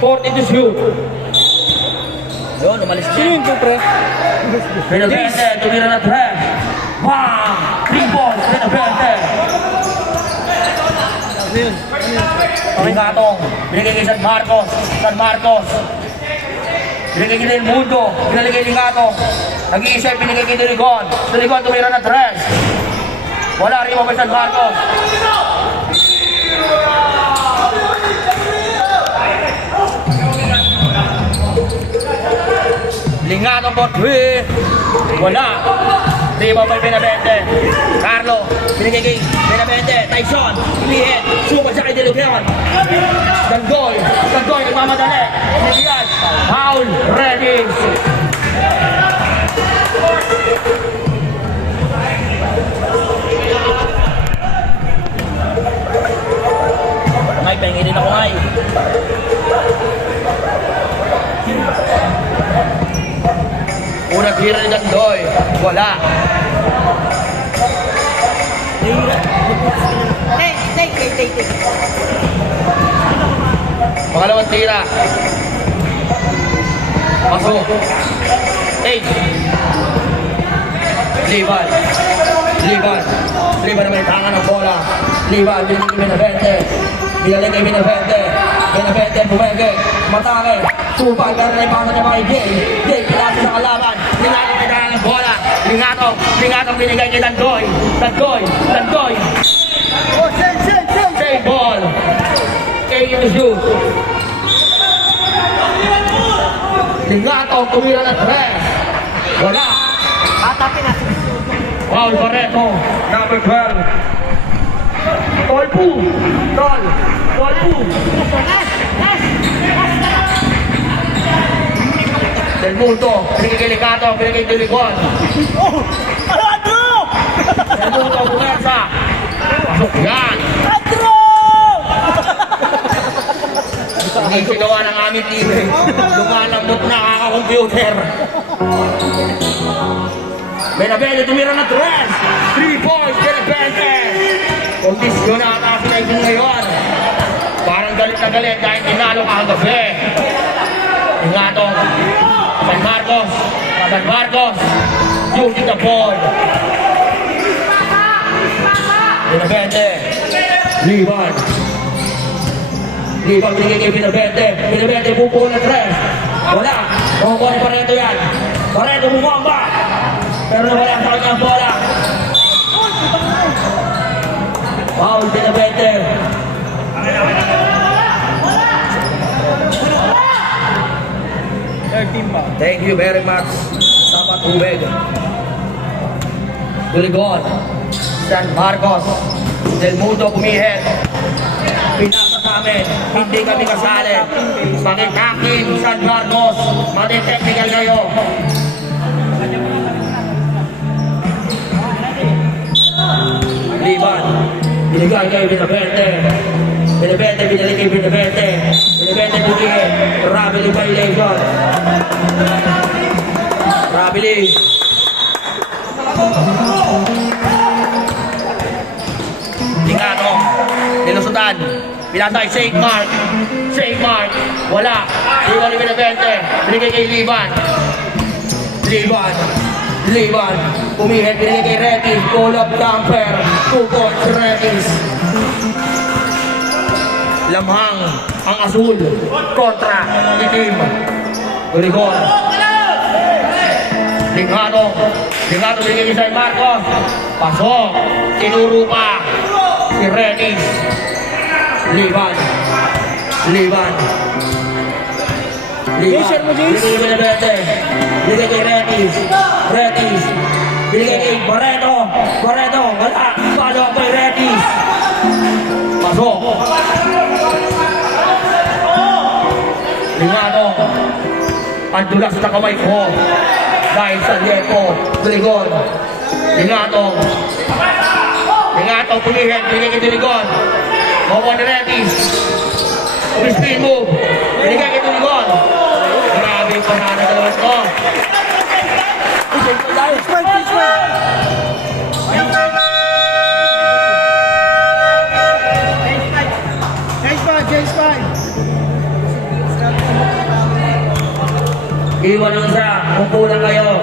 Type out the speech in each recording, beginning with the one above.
40 to shoot. Yun, umalis Sino na. yun to, pre? Benavente, tumira na 3. Bang! 3 balls, Benavente. Ano yun? Ringatong, binigay kay San Marcos. San Marcos. Binigay kay Del Mundo. Binigay kay Ringatong. Nag-iisip, binigay kay Deligon. Deligon, tumira na 3. Wala rin mo kay San Marcos. Lingado po, wala. Di ba may Benavente? Carlo, binigay kay Benavente. Tyson, ilihit. Suko siya kay Deligon. Gandoy, nagmamadali. Bigyan, foul, ready. Ngay, pahingin ako ngay. Unang tira ni Gandoy, wala. Pangalawang tira. Pasok. 8. Liban na may tangan ng bola. Liban, binigay kay Benavente. Binalik kay Benavente. Benavente, bumenge. Matake. Supal, pero na ipasa niya kay Jay. Jay, pinasa sa kalaban. Lingatong may tangan ng bola. Lingatong binigay kay Dandoy. Oh, save! Save ball. Kay shoot. Lingatong tumira na 3. Wala. Atapin na. Foul Barreto, number 12. Tolpu. Del Mundo, binigay kay Licato, binigay kay Deligon. Oh! Andrew! Del Mundo, bumersa. Pasok yan. Andrew! Hindi sigawa ng aming team. Lumalambot na kaka-computer. Benavente, tumira na 3. 3 points, Benavente. Kondisyon na ata sila ito ngayon. Parang galit na galit dahil tinalo kagabi. Ingatong San Marcos. Using the ball. Benavente. Liban, binigay kay Benavente. Benavente, bubuo na 3. Wala. Kukuha ni Barreto yan. Barreto, bumamba. Pero nawala sa kanya ang bola. Foul, Benavente. Thank you very much. Sabat Ubed. Deligon. San Marcos. Del Mundo pumihit. Pinasa sa amin. Hindi kami kasali. Maging San Marcos. Maging technical kayo. Liban, binigay kay Benavente. Binalik kay Benavente. Benavente bigay. Rabili violation. Rabili. Tingano. Nilusutan. Pinatay. Safe mark. Wala. Liban ni Benavente. Binigay kay Liban. Pumihit, binigay kay Retis, pull-up damper, 2 points, Retis. Lamhang ang asul, kontra, itim. Deligon. Lingado binigay kay San Marcos. Pasok, tinuro pa. Si Retis. Liban. Jason mo, Jason. Binigay kay Benavente. Binigay kay Retis. Binigay kay Barreto. Wala. Follow kay Retis. Pasok. Lingado. Ang dulas sa kamay ko. Dahil sa Diego. Deligon. Lingado, pumihit. Binigay kay Deligon. Makuha ni Retis. Spin move. Binigay kay Deligon. Grabe yung panana sa labas ko. James 5. Iwan lang isa. Kung kulang kayo.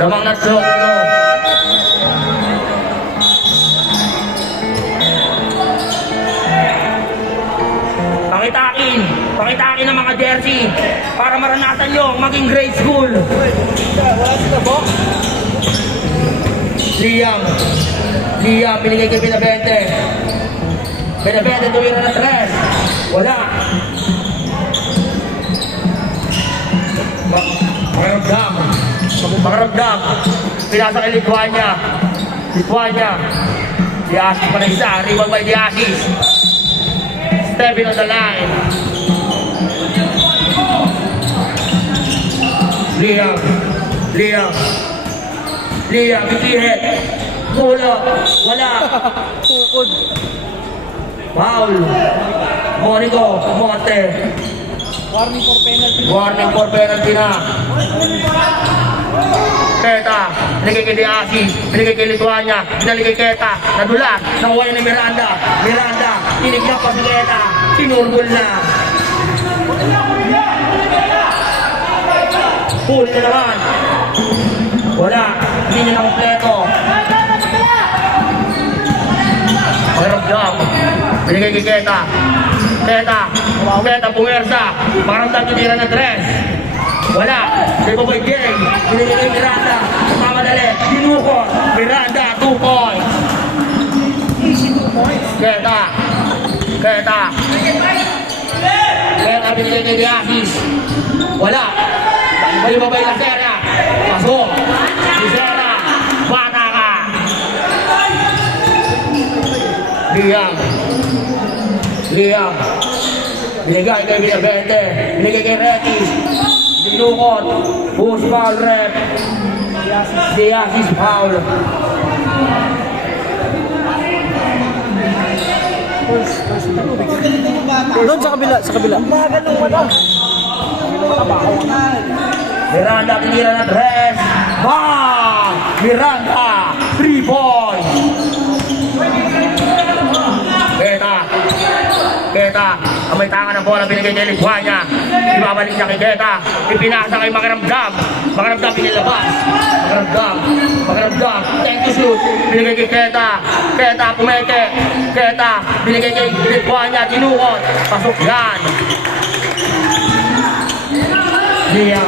Lamang na stroke, no? Pakitakin ng mga jersey para maranasan nyo maging grade school. Wala sila ba? Liam, binigay kay Benavente. Benavente tumira na 3. Wala. Makaramdam. Pinasa kay Lituania. Diasis pa na isa. Rebound by Diasis. Stepping on the line. Liam, ipihit. Wala. Tukod. Foul. Monte. Warning for penalty. na. Keta, binigay kay Diasis, binigay kay Lituania, binigay kay Keta, nadulas, nakuha ni Miranda, tinignan pa si Keta, sinurbol na. Pull na naman. Wala, hindi niya nakumpleto. Pagkaramdam, binigay kay Keta, pumersa, pakaramdam tinira ng 3. Wala, kay Baboy Gang, binigay kay Miranda, mamadali, dinukot, Miranda, 2 points. Keta, binigay kay Diasis. Wala, Babay la Serra, pasok, si Serra, bata ka. Liam, binigay kay Benavente, binigay kay Retis, dinukot, push foul rep, Diasis foul. Doon sa kabila. Umaga nung ano. Miranda tinira na 3. Bang! Miranda, 3 points. Keta, ang may tangan ng bola binigay kay Lituania. Ibabalik niya kay Keta. Ipinasa kay Makaramdam. Makaramdam pinilabas. Makaramdam. Thank you shoot. Binigay kay Keta. Keta pumeke. Keta binigay kay Lituania. Tinukot. Pasok yan. Liam.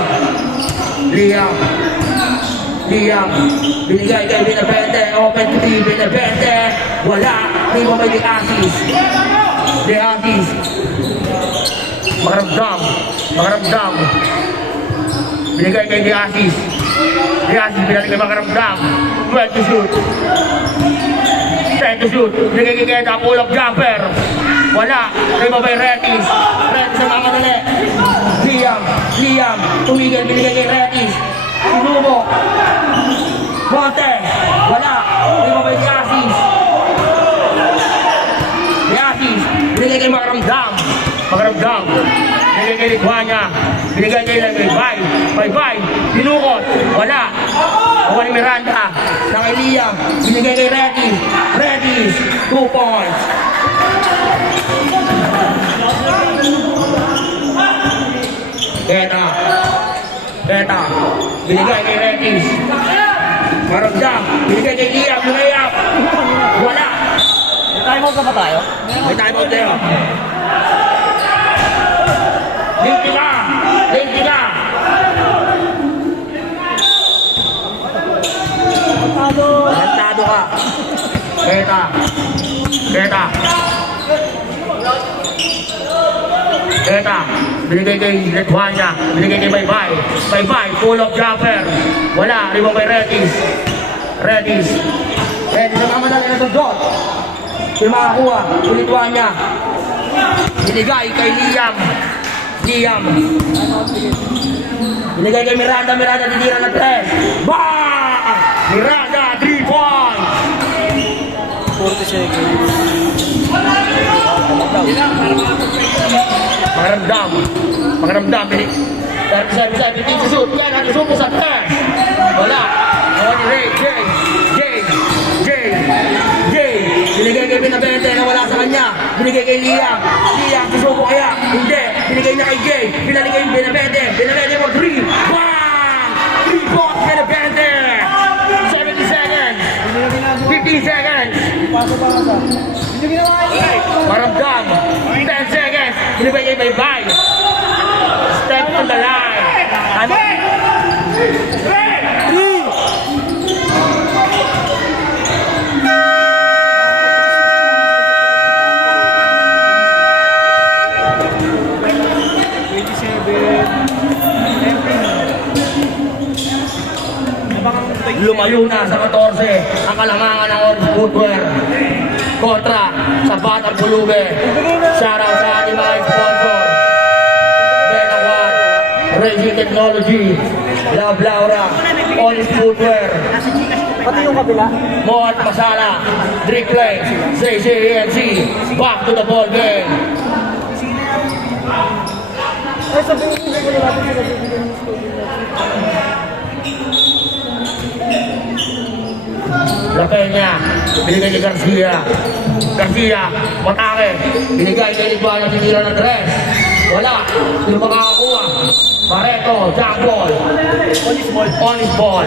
Binigay kay Benavente. Open 3. Benavente. Wala. Hindi mo may Diasis. Makaramdam. Binigay kay Diasis. Binigay kay Makaramdam. 12 to shoot. 10 to shoot. Binigay kay Keta. Pull up jumper. Wala. Kay Babay Retis sa mamadali. Liam. Tumigil. Binigay kay Retis. Sinubo. Monte. Wala. Kay Babay Diasis. Binigay kay Makaramdam. Binigay kay Lituania. Binigay kay Bye. Dinukot. Wala. Ni Miranda. Na kay Liam. Binigay kay Retis. 2 points. Keta. Binigay kay Retis. Makaramdam. Binigay kay Liam. Wala. Time out na ba tayo? May time out tayo. Linky ka. Tado ka. Keta. Binigay kay Lituania. Binigay kay Bye. Pull up jumper. Wala. Rebound kay Retis sa mamadali na sundot. Makakuha, ulituan niya. Binigay kay Liam. Binigay kay Miranda tinira na 3. Bang! Miranda, 3 points. 40 seconds. Makaramdam. Bisa, bitin sa shoot. Yan, natusok sa 3. Wala. Jay. Binigay kay Benavente. kanya. Binigay kay Liam. Liam, susuko kaya? Hindi. Binigay na kay Jay. Binalik kay Benavente. Benavente for 3. Bang! 3 points, Benavente. 70 seconds. 15 seconds. Paso pa sa. Hindi ginawa niya. Maramdam. 10 seconds. Binibay kay Baybay. Step on the line. Time out. Lumayo na sa 14 ang kalamangan ng Orange Footwear kontra sa Batang Pulubi. Shoutout sa ating mga sponsor, Benawar, Racing Technology, Love Laura, Orange Footwear, Pati yung kabila. Moat Masala, Drink Place, CCNC, back to the ball game. Ay, sabihin ko natin sila bibigyan ng studio. La Peña, binigay kay Garcia. Garcia, matake. Binigay kay Liguan ang tinira ng tres. Wala, hindi makakakuha. Barreto, jump ball. Honest ball.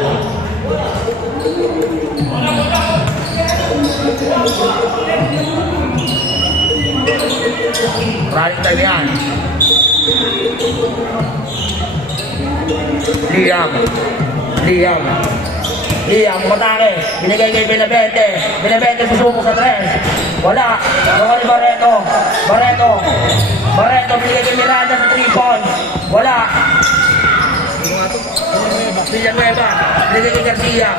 Running time yan. Liam, matake. Binigay kay Benavente. Benavente susubok sa tres. Wala. Nakuha ni Barreto, binigay kay Miranda sa 3 points. Wala. Villanueva, binigay kay Garcia.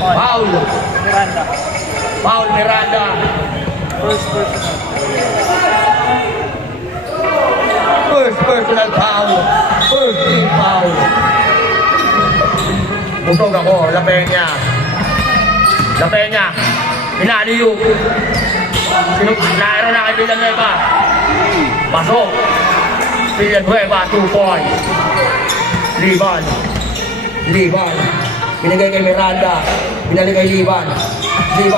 Foul. Miranda. Foul, Miranda. First personal. First personal foul. First team foul. Busog ako, La Peña. Pinaliyo. Nairo na kay Villanueva. Pasok. Villanueva, 2 points. Liban. Binigay kay Miranda. Binalik kay Liban,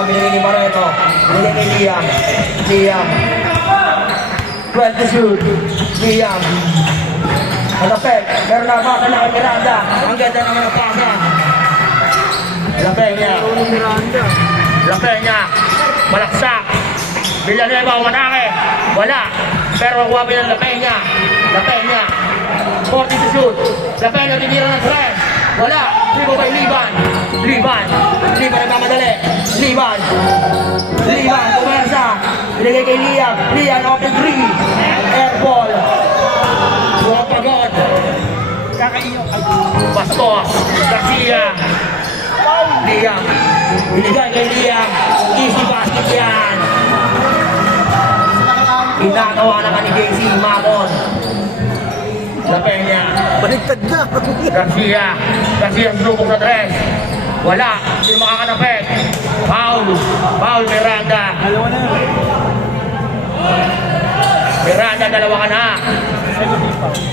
binigay kay Barreto. Binigay kay Liam. 12 to shoot. Liam. Matapek. Meron na pasa na kay Miranda. Ang ganda naman ang pasa. La Peña. Malaksak. Villanueva umatake. Wala. Pero nakuha pa ng La Peña. 40 to shoot. La Peña tinira ng tres. Wala. Libo kay Liban nagmamadali. Liban. Pumersa. Binigay kay Liam. Open 3. Air ball. Buwang pagod. Bastos. Garcia. Liam. Binigay kay Liam. Easy basket yan. Inatawa na ka ni JC Mamon. La Peña. Baliktad na. Garcia sinubok sa tres. Wala. Hindi makakanapit. Foul, Miranda. Dalawa na. Miranda, dalawa ka na.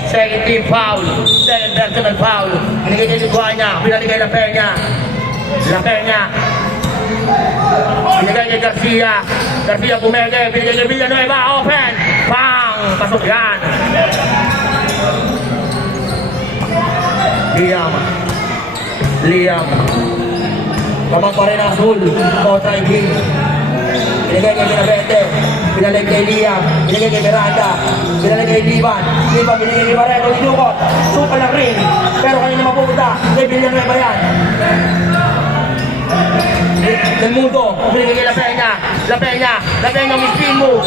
Second team foul. Second personal foul. Binigay kay Liguanya. Binalik kay La Peña. Binigay kay Garcia. Bumeke. Binigay kay Villanueva. Open. Bang! Pasok yan. Liam. Kamang pa rin ang Azul. Kontra Iging. Binigay kay Benavente. Binalik kay Liam. Binigay kay Miranda. Binalik kay Liban. Binigay kay Barreto. Idukot. Suka lang rin. Pero kanina mapupunta. Kay Villanueva yan. Del Mundo. Binigay kay La Peña. May spin move.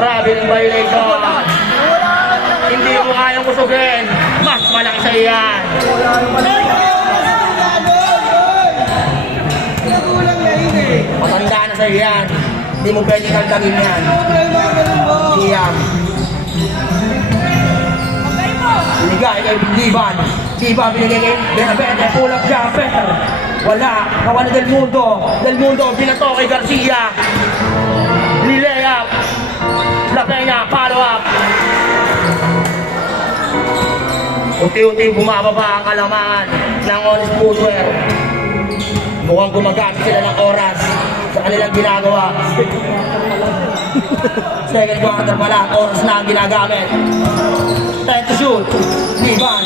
Grabe ng violation. Hindi mo kayang kusugin. Mas malaki sa iyan. Matanda na sa iyan. Hindi mo pwede kaldagin yan. Liam. Binigay kay Liban. Binigay kay Benavente. Pull up jumper. Wala. Kawan na Del Mundo. Binato kay Garcia. Nilayap. La Peña. Follow up. Unti-unti bumababa ang kalamangan ng Orange Footwear. Mukhang gumagamit sila ng oras sa kanilang ginagawa. Second quarter pala, oras na ang ginagamit. Time to shoot. Liban.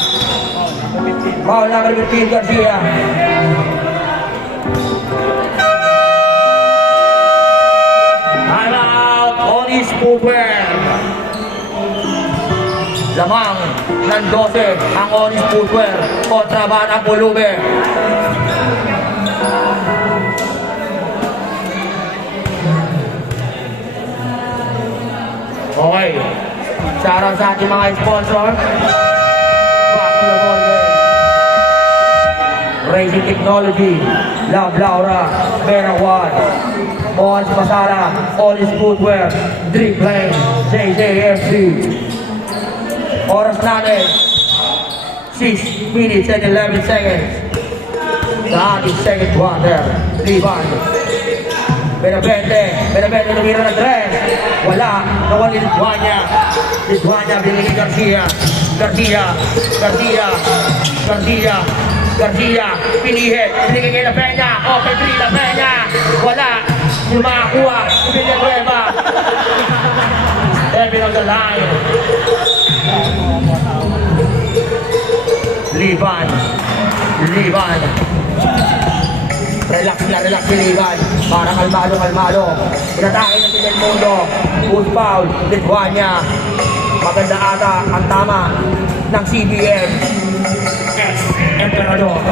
Foul number 15, Garcia. Time out, Onis Footwear. Lamang ng 12 ang Onis Footwear kontra Batang Pulube. Okay. Shoutout sa ating mga sponsor. Back to the ball game. Racing Technology, Love Laura, Vera Juan, Mohans Masala, Onis Footwear, Drip Lane, JJFC. Oras natin, 6 minutes and 11 seconds. Sa ating second quarter, Liban. Benavente tumira ng tres. Wala, nawali Lithuania. Lithuania, binigay Garcia. Garcia, pinihit. Binigay kay La Peña. Open 3, La Peña. Wala, makakuha. Villanueva. Devin on the line. Liban. Relax si Liban. Para kalmado. Pinatake ng Del Mundo. Good foul. Lithuania. Maganda ata ang tama ng CBM. Emperador.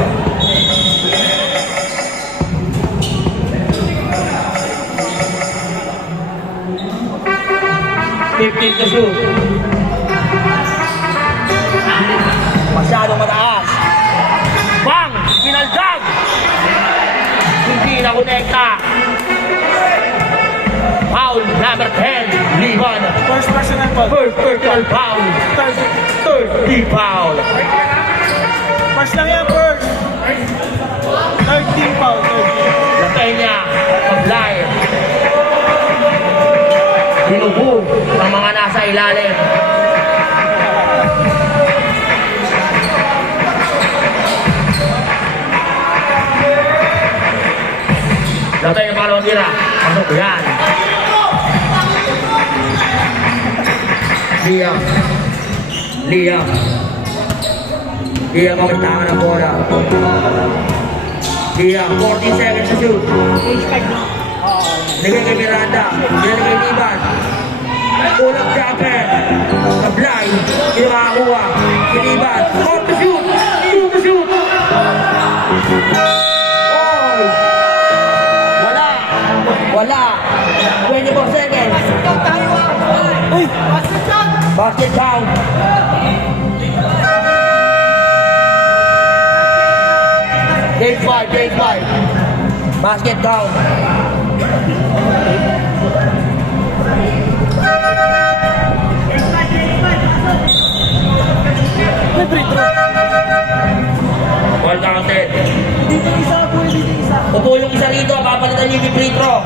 15 to shoot. Masyadong mataas. Bang! Kinaldag! Hindi na konekta. Foul number 10, Liban. First personal foul. First personal foul. Third foul. First lang yan, first. Third team foul. La Peña, apply. Binubog ang mga nasa ilalim. La Peña pangalawang tira. Pasok yan. Liam makitangan ng bola. Liam, 14 seconds to shoot. Nagay kay Miranda. Nagay kay Liban. Ulang jumper. Apply. Hindi makakuha. Liban. Shoot to shoot. Wala. 24 seconds. Uy! Basket count. Game 5. Basket count. May free throw. Ball counted. Dito isa. Upo yung isa rito, papalitan niyo yung free throw.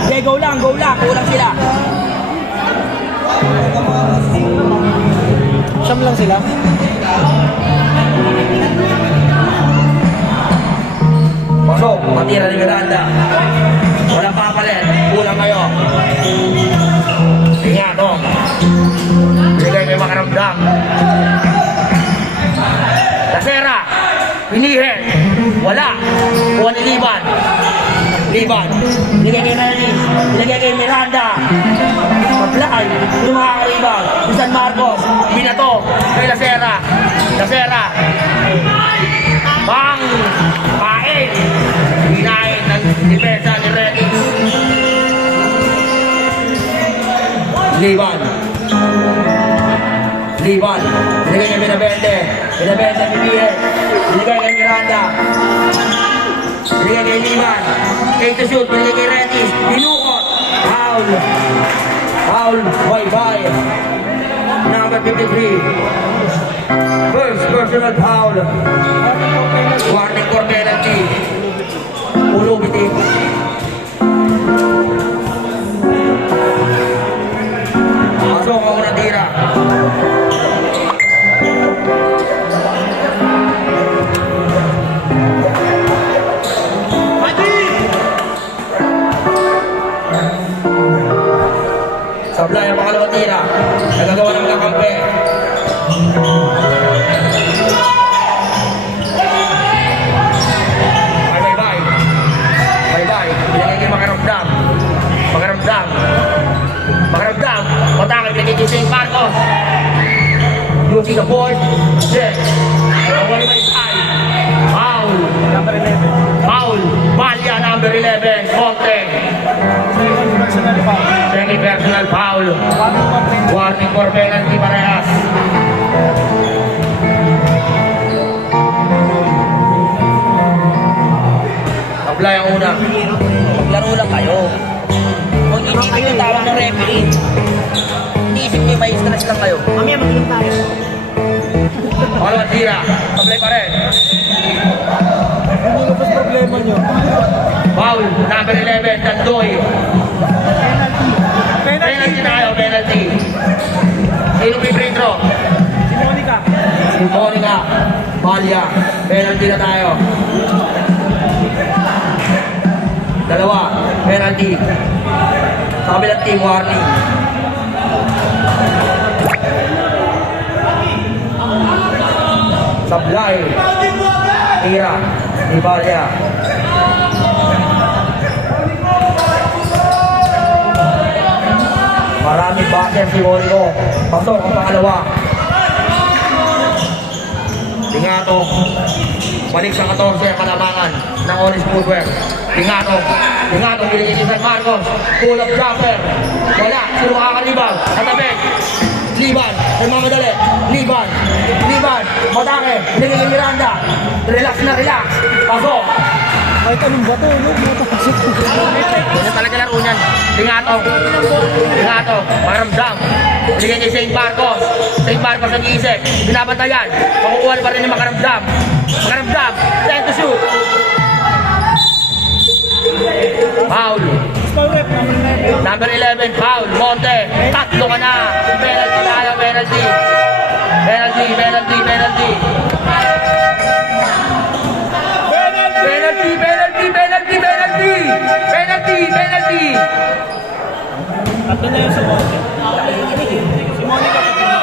Okay, go lang. Kulang sila. Siyam lang sila. Pasok, matira ni Miranda. Walang papalit, kulang kayo. Ingat o. Binigay may makaramdam. Lasera, pinihit. Wala. Kuha ni Liban. Binigay kay Renis. Binigay kay Miranda. Maglakay. Yung mga karibang. Si San Marcos. Binato. Kay Lasera. Bang! Pain! Hinahin ng depensa ni Renis. Liban. Binigay kay Benavente. Pinihit. Binigay kay Miranda. Binigay kay Liban. 8 to shoot. Binigay kay Renis. Binukot. Foul. Bye. Number 53. First personal foul. Warning for penalty. Ulo bitin. Pasok ang unang tira. Bye-bye. Bye-bye. Binigay niya makaramdam. Makaramdam. Makaramdam. Matake, binigay niya St. Marcos. Using the board. Check. Away by side. Foul. Number 11. Foul. Balya number 11. Monte. Second personal foul. Second personal foul. Warning Warning for penalty parehas. Tablay ang una. Maglaro lang kayo. Kung inisip yung tawag ng referee, iniisip niyo may stress lang kayo. Mamaya mag-inom tayo. Pangalawang tira. Tablay pa rin. Hindi ko pas problema nyo. Foul. Number 11. Tandoy. Penalty tayo. Penalty. Sino may free throw? Si Monica. Si Monica. Balya. Penalty na tayo. Dalawa. Penalty. Sa kabilang team, warning. Sablay. Tira. Di Balya. Maraming baser si Morico. Pasok ang pangalawa. Tingato. Balik sa 14 kalamangan ng Orange Footwear. Tingato. Tingato. Binigay si San Marcos. Pull up jumper. Wala. Sino makakalibang? Katabing. Liban. Nagmamadali. Liban. Liban. Matake. Binigay ni Miranda. Relax na relax. Pasok. Kahit anong bato, no? Matapasok. Yan talaga laro niyan. Tingato. Tingato. Maramdam. Binigay ni St. Marcos. St. Marcos ang isip. Binabantayan. Makukuha pa rin ni Makaramdam. Makaramdam. Time to shoot. Foul. Foul rep, number 11. Number 11. Foul. Monte. Tatlo ka na. Penalty tayo. Penalty. Penalty. Penalty. Penalty. Penalty. Penalty. Penalty. Penalty. Penalty. Penalty. Tatlo na yun sa Monica. Si Monica tatlo na.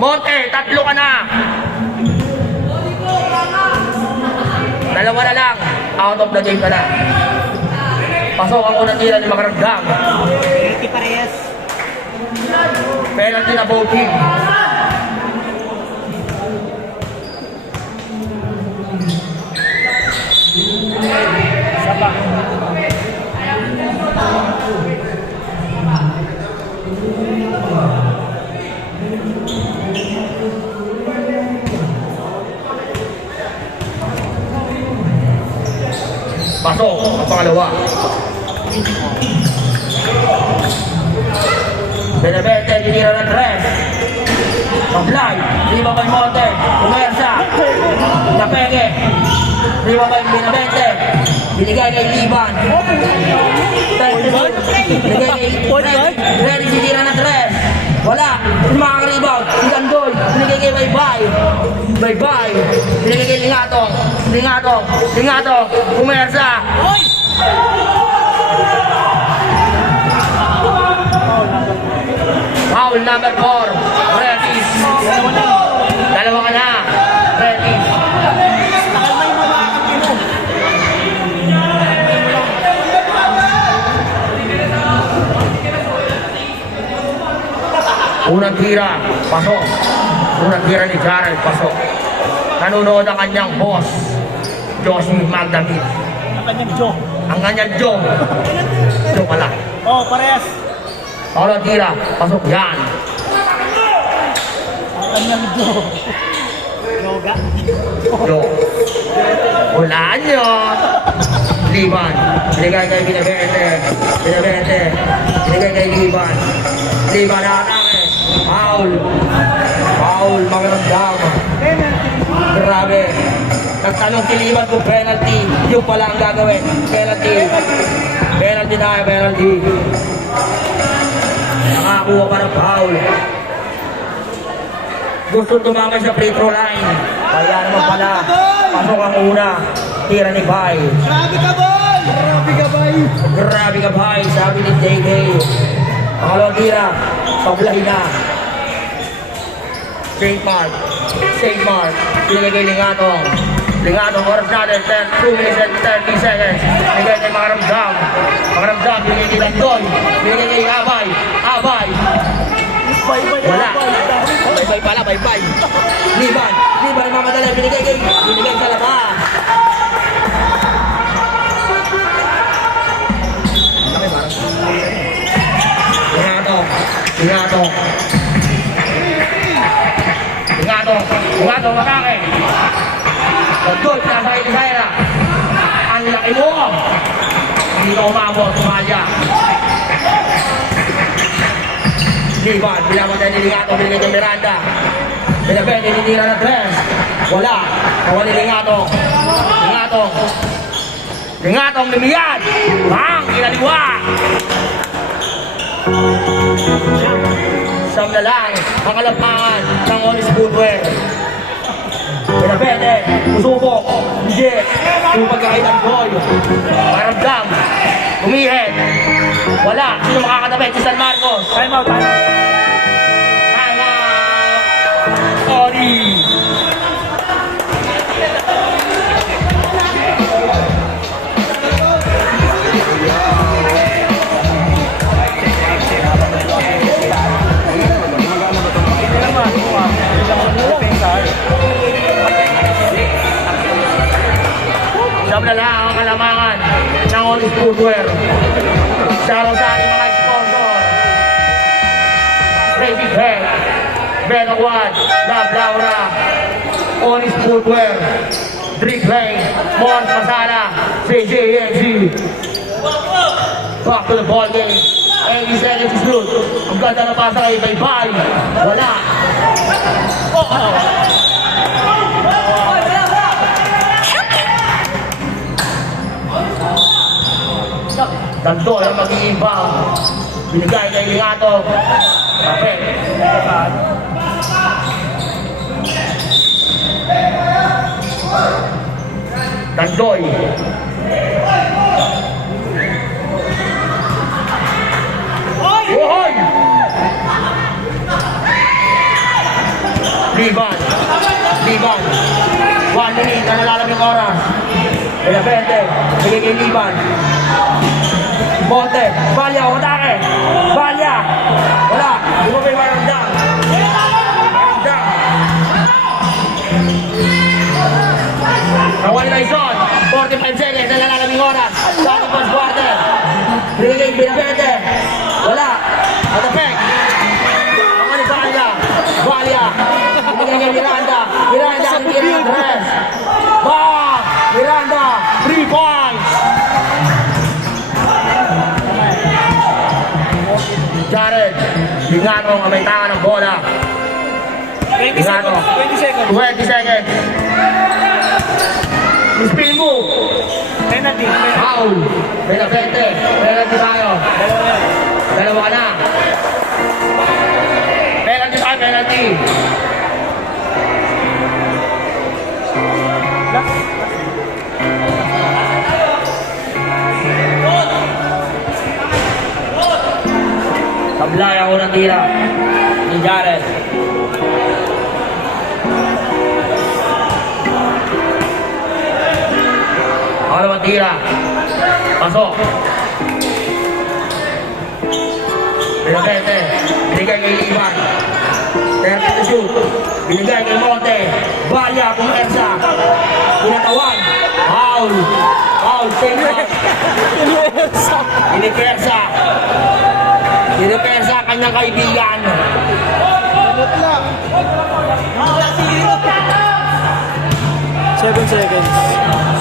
Monte, tatlo ka na. Dalawa na lang. Out of the game ka na. Pasok ang unang tira ni Makaramdam. Penalty parehas. Penalty na both team. Sapa. Pasok ang pangalawa. Benevente, tinira ng tres. Pablay, lima kay Monte. Umersa. Napenge. Lima kay Benevente. Binigay kay Liban. Binigay kay Ready, tinira ng tres. Wala. Makaka-rebound. Si Gandoy. Binigay kay Baybay. Baybay. Binigay kay Lingatong. Lingatong. Lingatong. Umersa. Foul number 4. Ready. Dalawa ka na. Ready. Takal may mabakang ino. Unang tira. Pasok. Unang tira ni Jared. Pasok. Nanonood ang kanyang boss. Josie Magdamit. Ang kanyang joke. Ang kanyang Joe. Joe pala. Oh, parehas. Unang tira. Pasok yan. Ang kanyang joke. Yoga. Joe. Hulaan nyo. Liban. Binigay kay Benevente. Benevente. Binigay kay Liban. Liban na atake. Foul. Foul. Makaramdam. Grabe. Nagtanong si Liban kung penalty. Yung pala ang gagawin. Penalty. Penalty tayo. Penalty. Nakakuha pa ng foul. Gusto tumama sa free throw line. Kaya naman pala. Pasok ang una. Tira ni Bay. Grabe ka, boy! Grabe ka, boy! Grabe ka, Bay. Sabi ni JJ. Pangalawang tira. Pablay na. St. Mark. St. Mark. Binigay kay Lingatong. Lingatong, oras natin, 2 minutes and 30 seconds. Binigay kay Makaramdam. Makaramdam, binigay kay Landoy. Binigay kay Abay. Abay. Wala. Bye-bye pala, bye-bye. Liban. Liban, mamadali. Binigay sa labas. Lingatong. Lingatong. Lingatong, matake. Landoy, pinasakay ni Zaira. Ang laki mo. Hindi ka umabot, Tumalya. Liban, pinamatay ni Lingatong, binigay kay Miranda. Pinabende, ninira na tres. Wala. Kawali Lingatong. Lingatong. Lingatong, lumiyan. Bang, kinaliwa. Sam na lang ang kalapangan ng Onis Footwear. Pinabende, usubok. Hindi. Yung pagkakaitan boy. Maramdam. Umihen. Wala. Sino makakatabi? Si San Marcos. Time out, time out. Sorry. Siyam na lang ang kalamangan ng Onis Footwear. Shoutout sa ating mga sponsor. Crazy Head, Ben Aguad, Love Laura, Onis Footwear, Drink Lane, Mons Masala, CJNG. Back to the ball game. 80 seconds is good. Ang ganda na pasa kay Baybay. Wala. Tanto yung magiging bang. Binigay kay Lingatong. Okay. Tandoy. Ohoy! Liban. Liban. 1 minute na nalalam yung oras. Kaya 20. Bigay kay Liban. Monte. Balya. Atake. Balya. Wala. Bumabay Maramdam. Maramdam. Nawali na ison. 45 seconds na nalalam yung oras. Sani Pons Quarter. Bigay kay Binabete. Wala. Atapek. Ang ano sa kanya? Balya. Bigay kay Miranda. Miranda ang tira ng dress. Bang! Miranda. 3 points. Jared. Lingatong ang may tanga ng bola. 20 seconds. 20 seconds. 20 seconds. Spin move. Penalty. Foul. Penalty. Penalty tayo. Dalawa na. Penalty tayo. Penalty. Sablay ako ng tira. Ni Jared. Ako naman tira. Pasok. Pinabete. Binigay kay Ivan. 30 to shoot. Binigay kay Monte. Balya kung Ersa. Pinatawan. Foul. Foul. Same match. Inipersa. Inipersa ang kanyang kaibigan. 7 seconds.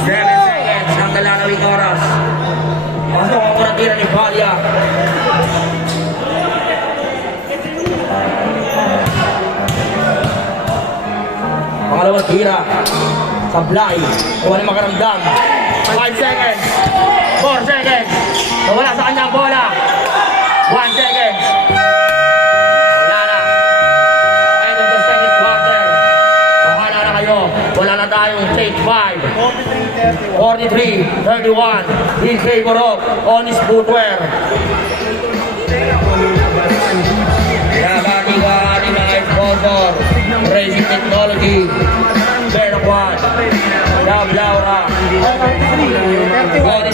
7 seconds ang nalalawing oras. Pasok ang unang tira ni Balya. Pangalawang tira. Sablay. Wala Makaramdam. 5 seconds. 4 seconds. Nawala sa kanyang bola. 1 second. Wala na. End of the second quarter. Bahala na kayo. Wala na tayong take 5. 43-31 in favor of Onis Footwear. Kaya ating mga sponsor,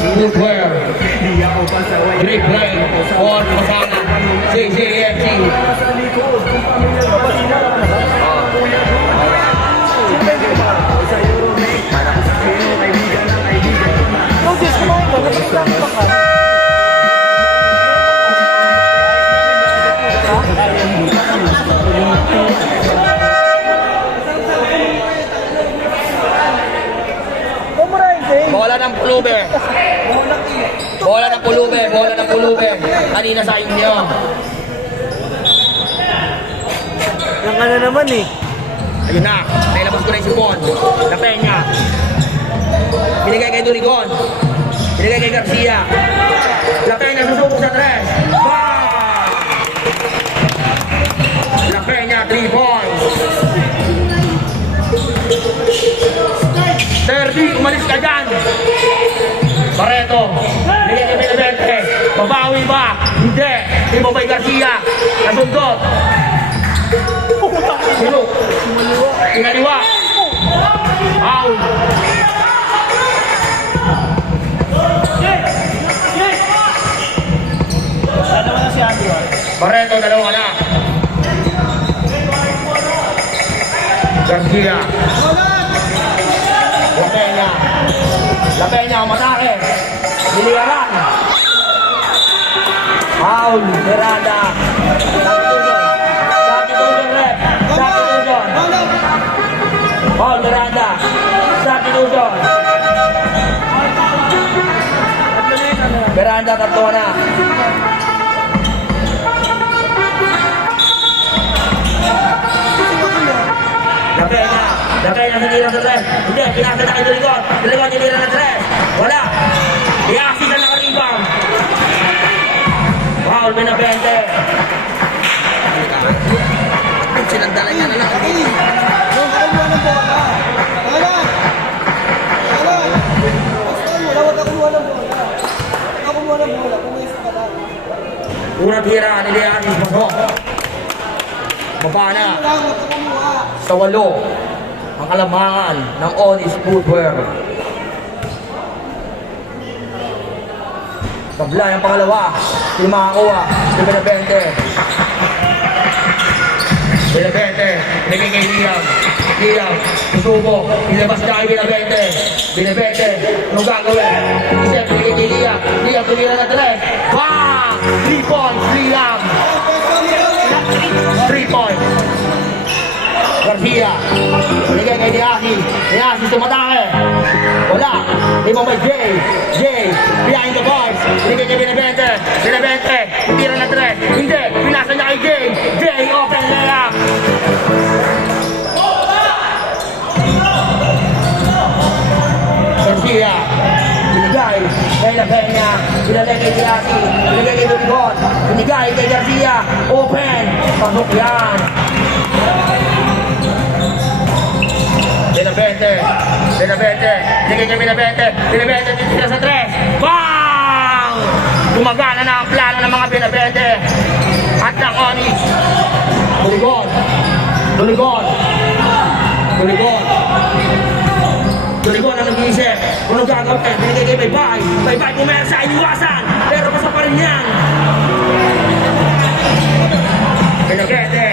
Footwear. Great play for Masana. JJFC. Yung Diyos ko mga ito, nagkakita ka. Bola ng pulube. Bola ng pulube. Bola ng pulube. Kanina sa inyo. Yung ano naman eh. Ayun na. Nailabas ko na yung sipon. La Peña. Binigay kay Durigon. Binigay kay Garcia. La Peña susubok sa 3. La Peña 3 points. 30, umalis ka dyan. Barreto. Binigay kay Benavente. Babawi ba? Hindi. Hindi mo kay Garcia. Nasundot. Sino? Pinaliwa. Out. Ano naman na si Andrew? Barreto, dalawa na. Garcia. La Peña. La Peña, umatake. Biliaran. Foul. Miranda. Substitution, ref. Substitution. Foul, Miranda. Substitution. Miranda, tatlo na. La Peña. La Peña sinira sa 3. Hindi, pinasa na kay Durigon. Durigon sinira na 3. Wala. Iasi na nakaribang. Foul, Benavente. Sinandala niya na lang. Unang tira ni Leanis pasok. Mapana. Sa 8. Ang kalamangan ng Onis Footwear. Tabla yung pangalawa. Hindi makakuha. Si Benavente. Benavente. Binigay kay Liam. Liam. Susubo. Ilabas na kay Benavente. Benavente. Anong gagawin? Isip. Binigay kay Liam. Liam. Tumira na 3. Bang! 3 points. Liam. 3 points. Garcia. Binigay kay Diaki. Diaki tumatake. Wala. Di mo may Jay. Jay. Behind the boys. Binigay kay Benavente. Benavente. Tira na 3. Hindi. Pinasa niya kay Jay. Jay. Open layup. Garcia. Binigay kay La Peña. Binigay kay Diaki. Binigay kay Durigon. Binigay kay Garcia. Open. Pasok yan. Benavente. Benavente. Binigay kay Benavente. Benavente titira sa 3. Bang! Gumagana na ang plano ng mga Benavente. At ng Onis. Durigon. Durigon. Durigon. Durigon ang nag-iisip. Ano gagawin? Binigay kay Baybay. Baybay pumersa, iniwasan. Pero basta pa rin yan. Benavente.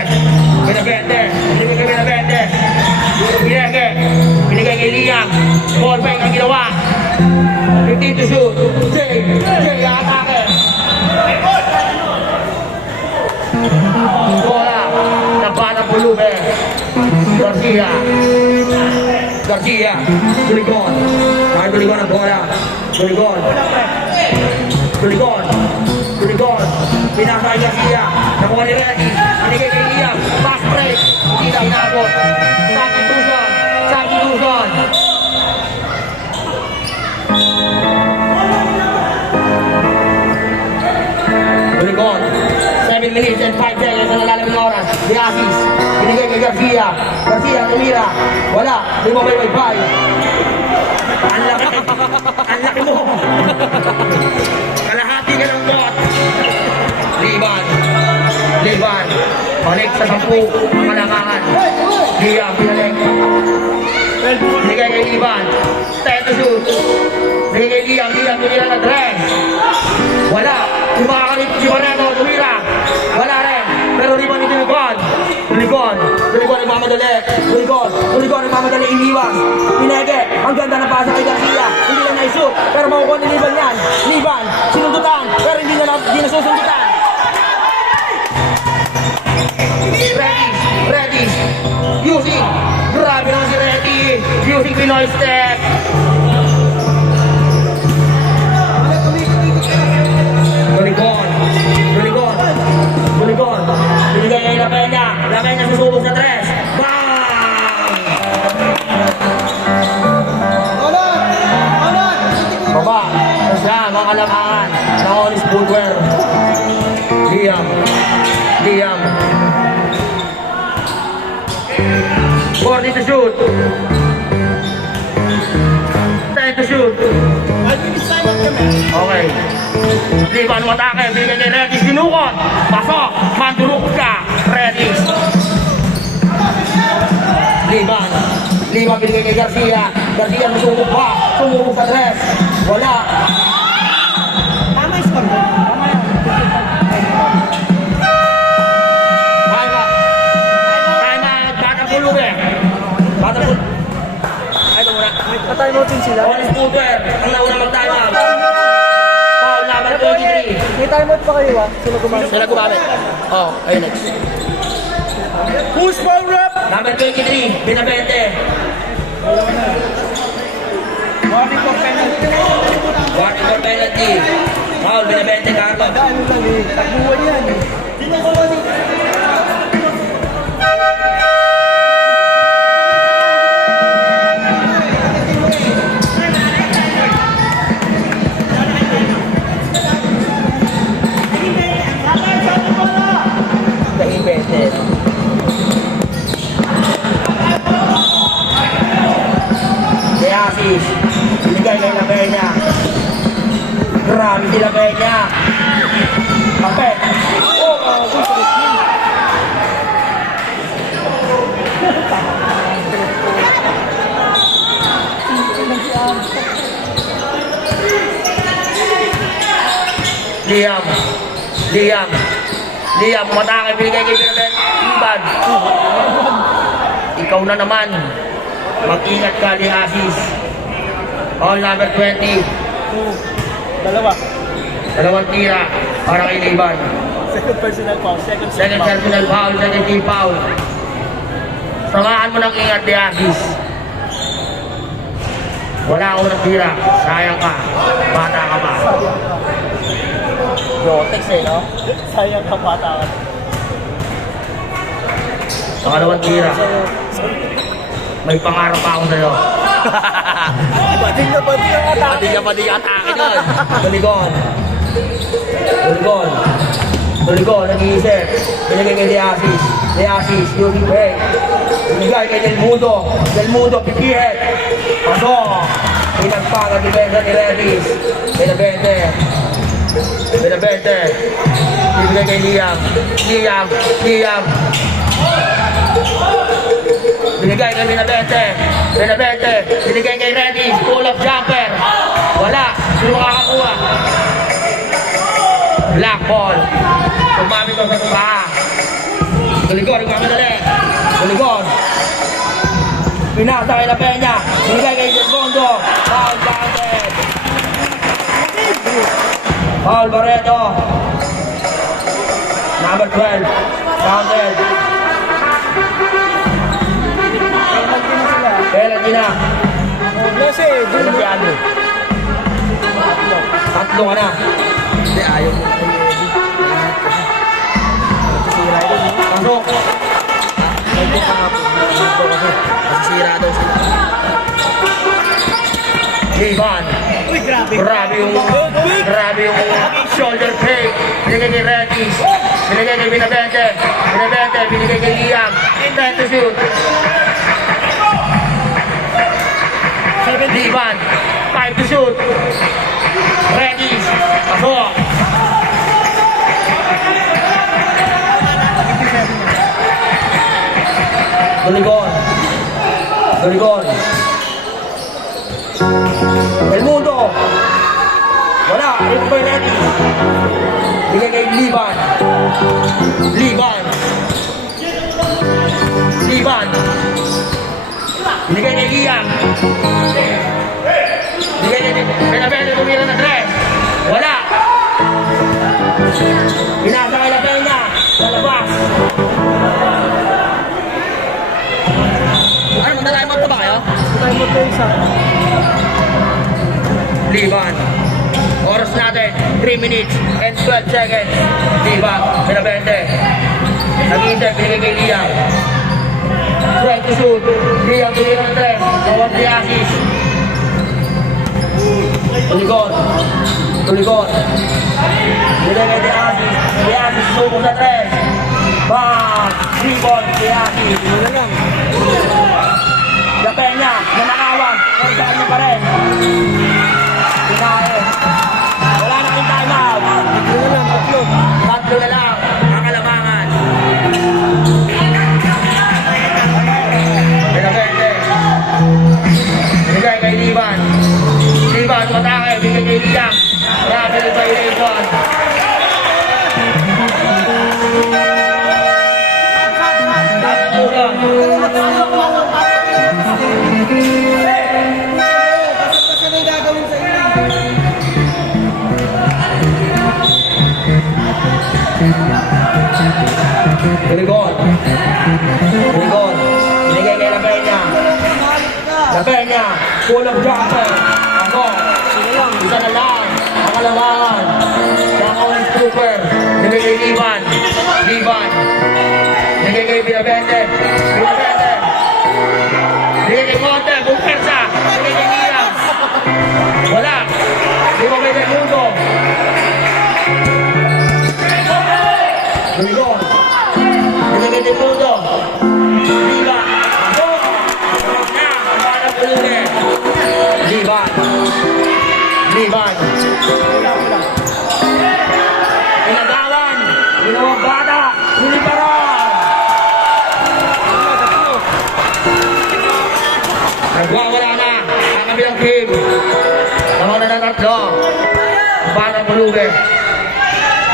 Benavente. Binigay kay Benavente. Binigay. Binigay kay Liam. Ball fake ang ginawa. 15 to shoot. Jay. Jay ang atake. Bola. Nabanang pulube. Garcia. Garcia. Durigon. Ay, Durigon ang bola. Durigon. Durigon. Durigon. Pinasa kay Garcia. Nakuha ni Reggie. Binigay kay Liam. Pass break. Hindi na inabot. Substitution. Substitution. Durigon. 7 minutes and 5 seconds ang nalalamig na oras. Diasis. Binigay kay Garcia. Garcia tumira. Wala. Di mo may Baybay. Ang laki. Ang laki mo. Kalahati ka ng bot. Liban. Liban. Balik sa 10. Kalangangan. Liam. Binalik. Binigay kay Liban. 10 to shoot. Binigay kay Liam, tumira ng dress. Wala. Kumakalit si Barreto, tumira. Wala rin. Pero rebound ni Tulikon. Tulikon nagmamadali. Tulikon nagmamadali, iniwan. Pinege, ang ganda ng pasa kay Garcia. Hindi na naishoot, pero makukuha ni Liban yan. Liban, sinundutan, pero hindi na susundutan. Ready. Using. Grabe naman si Ready. Using Pinoy step. Tulikon. Binigay kay La Peña susubok sa tres. Bang! Baba. Siya, mga kalamangan. Naonis footwear. Liam. 40 to shoot. 10 to shoot. Okay. Liban mo atake, binigay kay Redis, dinukot. Pasok, manduruk ka, Redis. Liban binigay kay Garcia. Garcia sumubok pa, sumubok sa tres. Wala. Tama yung score mo. Tama yan. Batang pulog eh. Ay, ito muna. Patay mo din sila. Onis footwear, ang nauna mag-time out. Foul, number 23. May time out pa kayo ah. Sila gumamit. Oh, ayun next. Push power up! Number 23, Binabente. Warning for penalty. Warning for penalty. Foul, Binabente, Carlo. Ano lang eh. Takbuhan yan eh. Binabente. De Asis, binigay kay La Peña. Grabe si La Peña. Kapet. Liam, matake, binigay kay Binabente. Iban. Ikaw na naman. Mag-ingat ka, De Asis. All number 20. Dalawang tira para kay Liban. Second personal foul. Second personal foul, second team foul. Samahan mo ng ingat, De Asis. Wala akong natira. Sayang ka. Bata ka pa. Yotex eh, no? Sayang ka bata ka. Pangalawang tira. May pangarap pa akong sa'yo. Bading ang atake. Pati ka atake doon. Tulikon, nag-iisip. Binigay kay De Asis, using break. Binigay kay Del Mundo, pipihet. Pasok. Pinagpaga depensa ni Redis. Binabente. Binigay kay Liam. Binigay kay Binabente. Binigay kay Redis. Pull-up jumper. Wala. Sino makakakuha? Black ball. Tumami ko sa tubaha. Tulikon. Pinasa kay La Peña. Binigay kay Del Mundo. Foul counted. Foul Barreto. Number 12. Counted. Penalty na. Blessed. Penalty. Tatlo ka na. Hindi, ayaw mo. Masisira ito. Pasok. Hindi ka nga po. Masisira daw sila. Liban. Uy, grabe. Grabe yung shoulder fake. Binigay kay Redis. Binigay kay Binabente. Binigay kay Liam. 10 to shoot. Liban. 5 to shoot. Redis. Pasok. Tulikon. Del Mundo. Ito ba ready? Bigay kay Liban. Liban. Liban. Bigay kay Ian. Bigay kay Penabene, tumira na 3. Wala. Pinasa kay Lapena. Sa labas. Ano, magta-timeout pa ba kayo? Tayo mo ito isa. Liban. Oras natin, 3 minutes and 12 seconds. Liban, Penabene. Nag-iintay, binigay kay Liam. Try to shoot. Liam, tumira na 3. Bawat di assist. Tulikod. Tulikod. Binigay kay Diasis. Diasis, sumubok sa 3. Bang! 3 points, Diasis. Wala lang. Lapenya, nanakawan. Pero sa kanya pa rin. Pinahe. Wala na rin time out. Wala lang, tatlo. Tatlo na lang ang kalamangan. Pinabende. Bigay kay Liban. Liban, matake. Bigay kay Liam. Rapid violation. Tatlo. Kasi may gagawin sa inyo. Tulikod. Tulikod. Binigay kay Lapenya. Lapenya. Full of jumper. Ako. Isa na lang. Ang kalamangan. Nakawin trooper. Binigay kay Liban. Liban. Binigay kay Pinabende. Pinabende. Binigay kay Monte. Bumpersa. Binigay kay Liam. Wala. Di ba may Mundo? Tulikod. Binigay kay Mundo. Liban. Ako. Na. Para pulunin. Liban. Liban. Pinagawan. Ginawang bata. Siniparan. Nagwawala na ang kabilang team. Naman na tatlo. Para pulunin.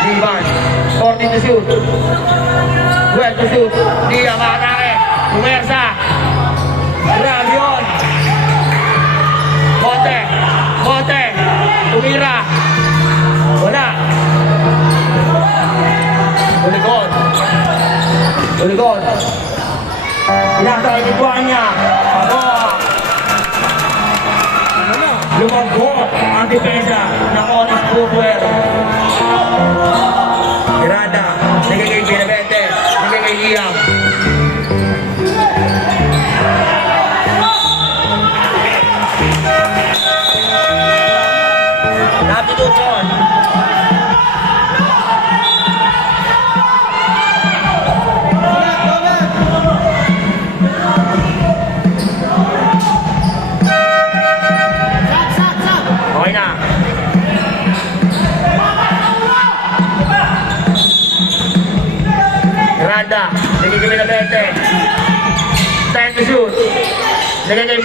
Liban. 40 to shoot. 12 to shoot. Dia makatake. Pumersa. Grabe yun. Monte. Monte. Tumira. Wala. Tulikod. Tulikod. Pinasa kay Lituania. Ako. Lumagot ang depensa ng Onyx Footwear. Irada. Sige kay Pinabente. Sige kay Liam. Substitution. Okay na. Miranda, sige kay Pinabente. Time to shoot. Sige kay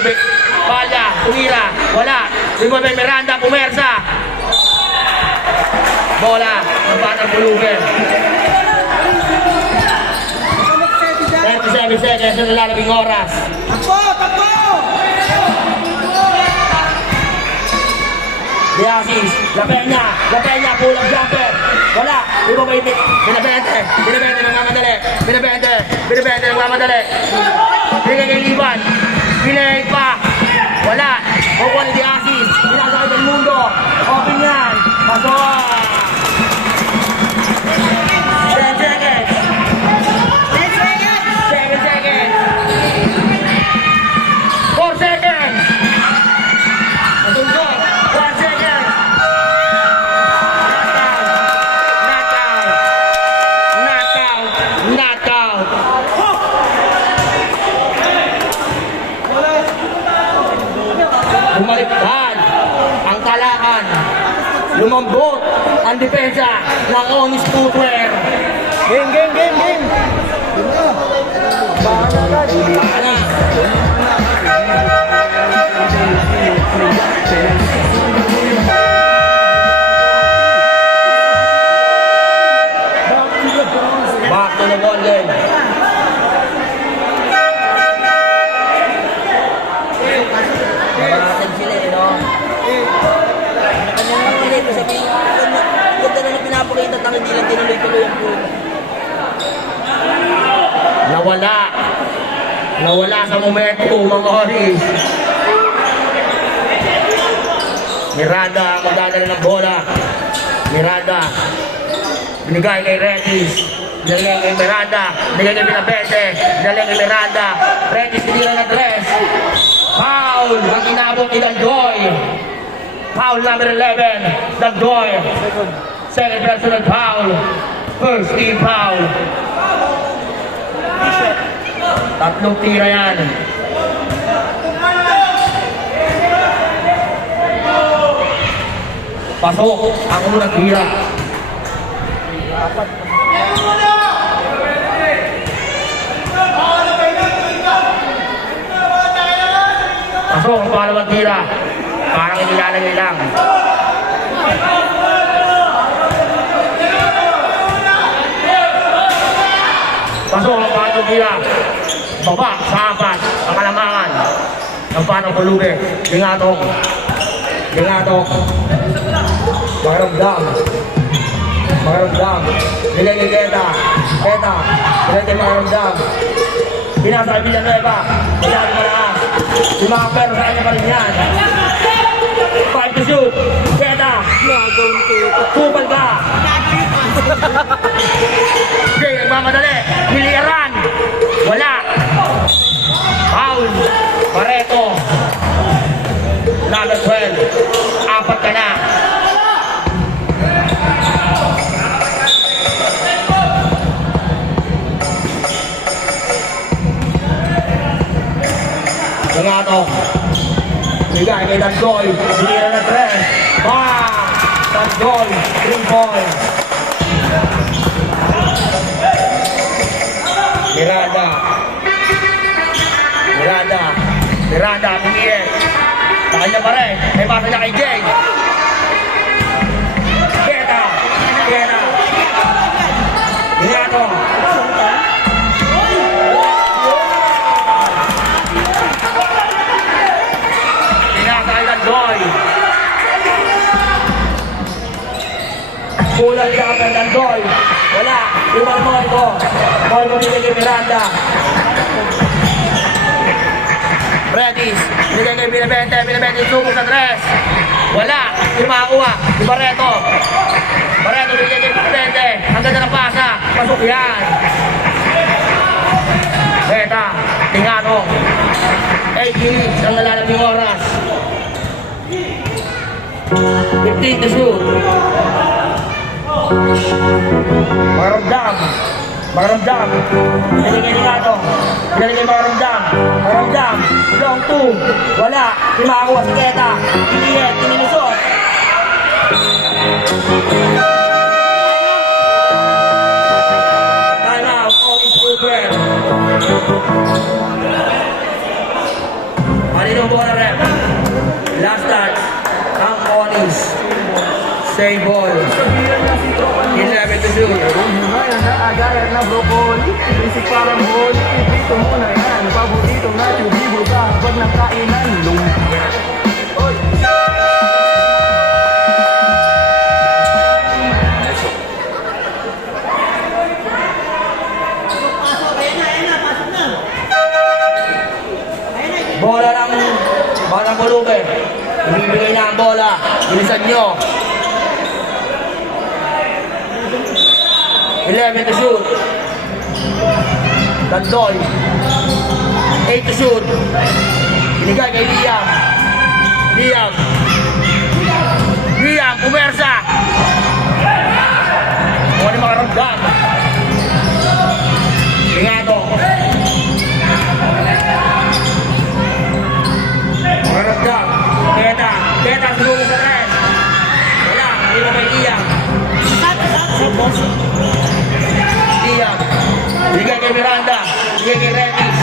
Palya, tumira, wala. Lima kay Miranda, pumersa. Bola, ang batang bulugin. 37 seconds na nalalabing oras. Takbo! Takbo! Diasis, Lapenya, pull up jumper. Wala, iba ba hindi? Pinabente nagmamadali. Pinabente nagmamadali. Bigay kay Liban. Pinay pa. Wala. Kukuha ni Diasis. Pinasa kay Del Mundo. Open yan. Pasok. 10 seconds. 7 seconds. 4 seconds. Matungkol. 1 second. Knockout. Bumaliktad ang talakan. Lumambot ang depensa ng Onyx Footwear. Game! Nawala sa momento, mga oris. Miranda, magdadala ng bola. Miranda. Binigay kay Retis. Binigay kay Miranda. Binigay kay Pinabete. Binigay kay Miranda. Retis tinira ng dress. Foul. Ang inabot ni Dandoy. Foul number 11. Dandoy. Second personal foul. First team foul. Tatlong tira yan. Pasok ang unang tira. Pasok ang pangalawang tira. Parang inilalagay lang. Pasok ang pangalawang tira. Baba sa apat. Ang kalamangan. Ang panang pulube. Lingatong. Lingatong. Maramdam. Maramdam. Nilagay Keta. Keta. Nilagay Maramdam. Pinasa Villanueva. Masyari malakas. Yung mga pero sa kanya pa rin yan. 5 to shoot. Keta. Kupal ka. Okay, nagmamadali. Miliaran. Wala. Foul. Pareto. Number 12. Apat ka na. Lingato. Bigay kay Dandoy. Sinira na 3. Bang! Dandoy. 3 points. Miranda. Miranda. Miranda. Pumili. Sa kanya pa rin. May pasa niya kay Jay. Keta. Keta. Lingato. Dandoy. Kulang siya ang Dandoy. Wala. Ibang Moico. Moico nilagay kay Miranda. Redis. Nilagay kay Pinabete. Pinabete subok sa dress. Wala. Imakuha. Bareto. Bareto nilagay kay Pinabete. Ang ganda ng pasa. Pasok yan. Beta. Tingano. 8 minutes ang nalalabing oras. 15 to shoot. Maramdam. Maramdam. Niligay ni Gato. Niligay Maramdam. Maramdam. Long 2. Wala. Imakuha si Keta. Inilit. Inilusot. Time out. All is over. Malinong bola rep. Last touch. Ang Onis. Save ball. 11 to shoot. Agad na broccoli. Isip parang holi. Dito muna yan. Paborito na tubibo ka. Pag nakainan. Lumpia. Oy! Bola ng Batang Pulube. Ibibigay na ang bola. Bilisan nyo. 11 to shoot. Dandoy. 8 to shoot. Binigay kay Liam. Liam. Liam, pumersa. Kung ano makaramdam. Lingato. Makaramdam. Keta. Keta, surugo sa res. Wala. Hindi mo kay Liam. Liam. Bigay kay Miranda. Bigay kay Retis.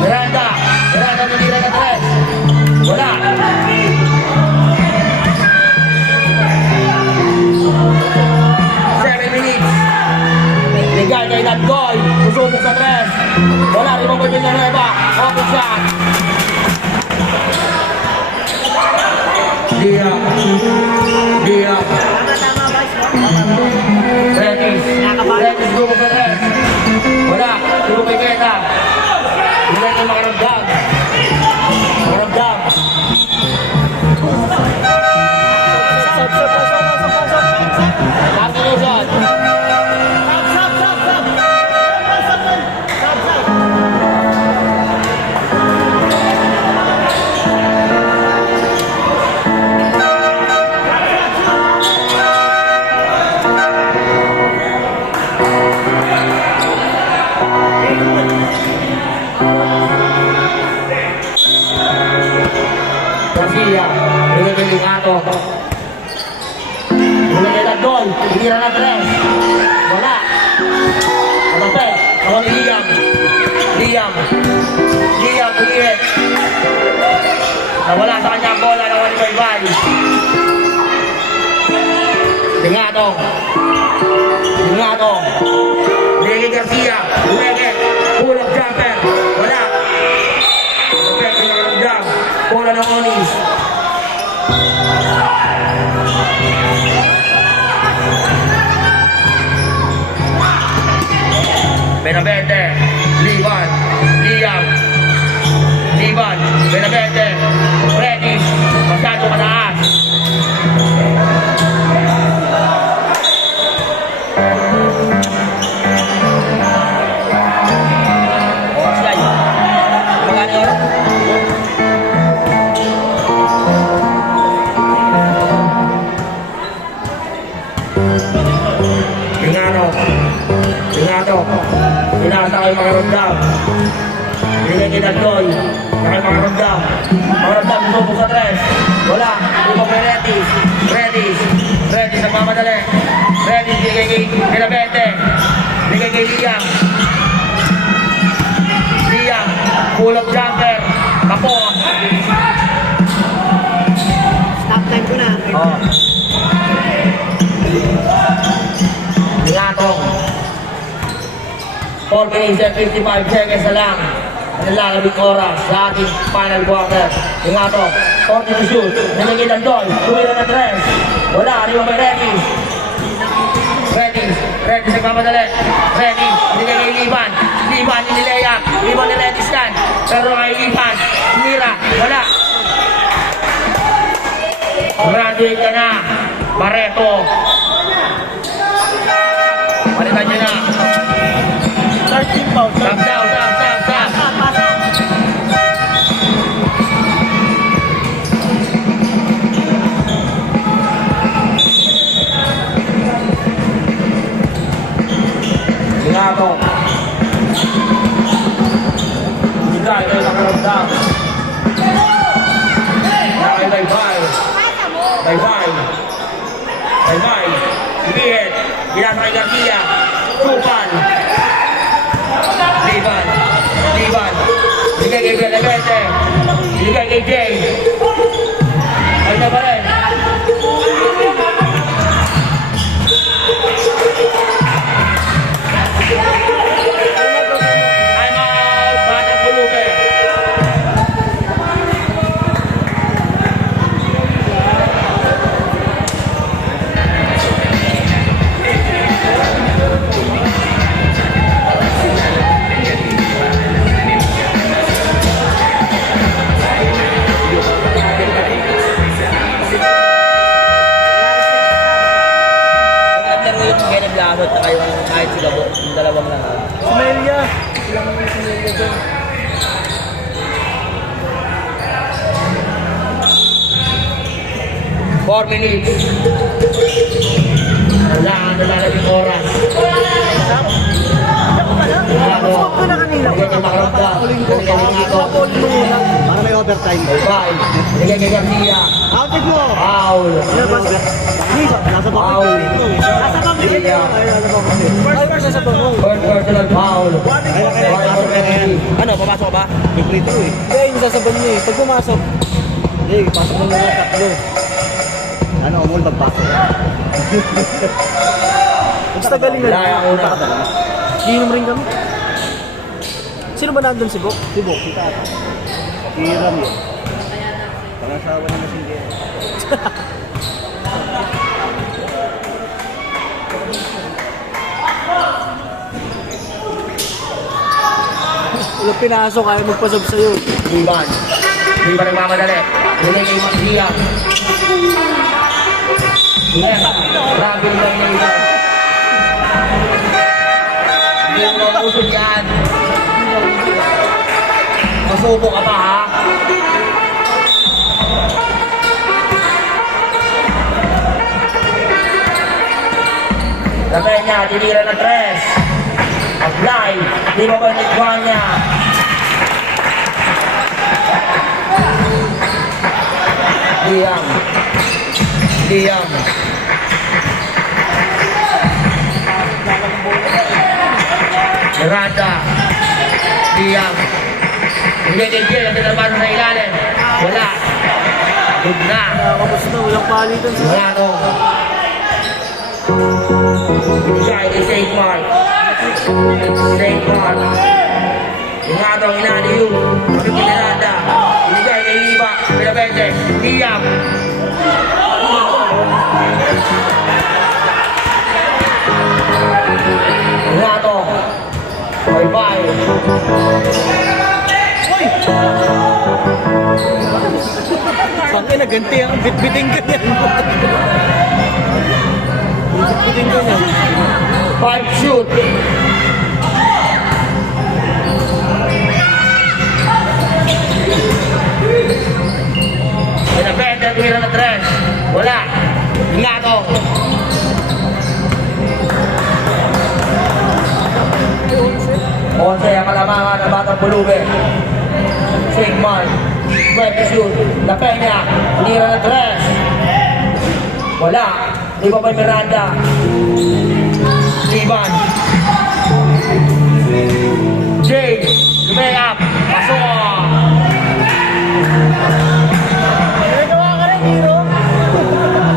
Miranda. Miranda nilira na tres. Wala. Bigay kay Dandoy. Susubok sa tres. Wala. Limang ko din na nueva. Open shot. Liam. Liam. Retis. Retis susubok sa tres. Wala. Susubok kay Keta. Garcia, bigay kay Ligato. Bigay kay Tagdol, titira na 3. Wala. Matape, ako ni Liam. Liam, ulit. Nawala sa kanya ang bola, nawan ni Baybay. Ligato. Bigay kay Garcia, ulit. Pull up jumper, wala. Matape, nakaramdam. Bola ng Onis. Benavente, Liban, Benavente, ready, masyado mataas. Oras lang. Magkano yung oras? Ligato, pinasa kay mga ramdam. Bigay kay Tagdol, na kay mga ramdam. Mga ramdam, sumubok sa 3. Wala, ibang kay Ready, nagmamadali. Ready, bigay kay Benavente. Bigay kay Liam, pull up jumper. Kapo. Stop time ko na. Oh. Ligato. 4 minutes and 55 seconds na lang. Ang lalabing oras sa ating final quarter. Ligato, 40 to shoot. Nilagay ng Dol. Tumira na 3. Wala, arriba may Ready, nagmamadali. Ready, binigay kay Liban, inilayap. Liban na ready stand. Pero kay Liban, sinira. Wala. Graduate ka na. Barreto. Palitan niya na. 13 pounds. Stop. Ligato. Bigay kay nakaramdam. Nakay Baybay. Ibigit. Ginasa kay Garcia. Supan. Liban. Bigay kay Benavente. Bigay kay Jay. Ay na ba rin? I'm out. Batang Buluke. Naglaro yung Kenneth Lamot na kayo kahit sila po. Yung dalawang lang. Sumelia. Sila naman yung Sumelia doon. Four minutes. Kailangan na lalabing oras. Ligato. Swap ko na kanina. Bigay kay Makaramdam. Bigay kay Ligato. Swap mo muna. Para may overtime. Baybay. Bigay kay Garcia. Outed mo! Foul. Nasa Foul. Nasa pamilya. Liga. First nasa bangong. First personal foul. Ano, papasok ka ba? Libre ito eh. Hindi, yung sasabon niya eh. Pag pumasok, Hey, pasok mo na tatlo. Ano, umul pagpasok. basta galing na. Wala yung una. Iinom rin kami. Sino ba nandun si Bok? Si Bok, kita ata. Si Ram yun. Pangasawa na messenger. Wala pinasok, ayaw magpasab sa'yo. Liban nagmamadali. Bigay kay Garcia. Yes. Grabe lang yung Liban. Hindi mo mausog yan. Masubo ka pa ha? Lapay niya, tinira na 3. Apply. Di ba ba nagkuhan niya? Liam. Liam. Miranda. Liam. Hindi, ang pinapano sa ilalim. Wala. Good na. Nakakapos na, walang palitan sa... Wala no. Binigay ni St. Mark. St. Mark. Yung nga daw inani yun. Sabi kay Miranda. Binigay kay Liba. Pinabente. Liam. Yung nga to. Bye-bye. Pangin na ganti ang bitbiting ka niyan. Bitbiting ka niyan. 5 shoot. Pinabente. Tumira na 3. Wala. Yung nga to. Onse ang kalamangan ng Batang Pulube. Sigmar, 20 shoot. La Peña, tinira ng 3. Wala. Di ba ba Miranda? Ivan. Jay, lumeyap. Pasok. Nagawa ka rin, Hiro.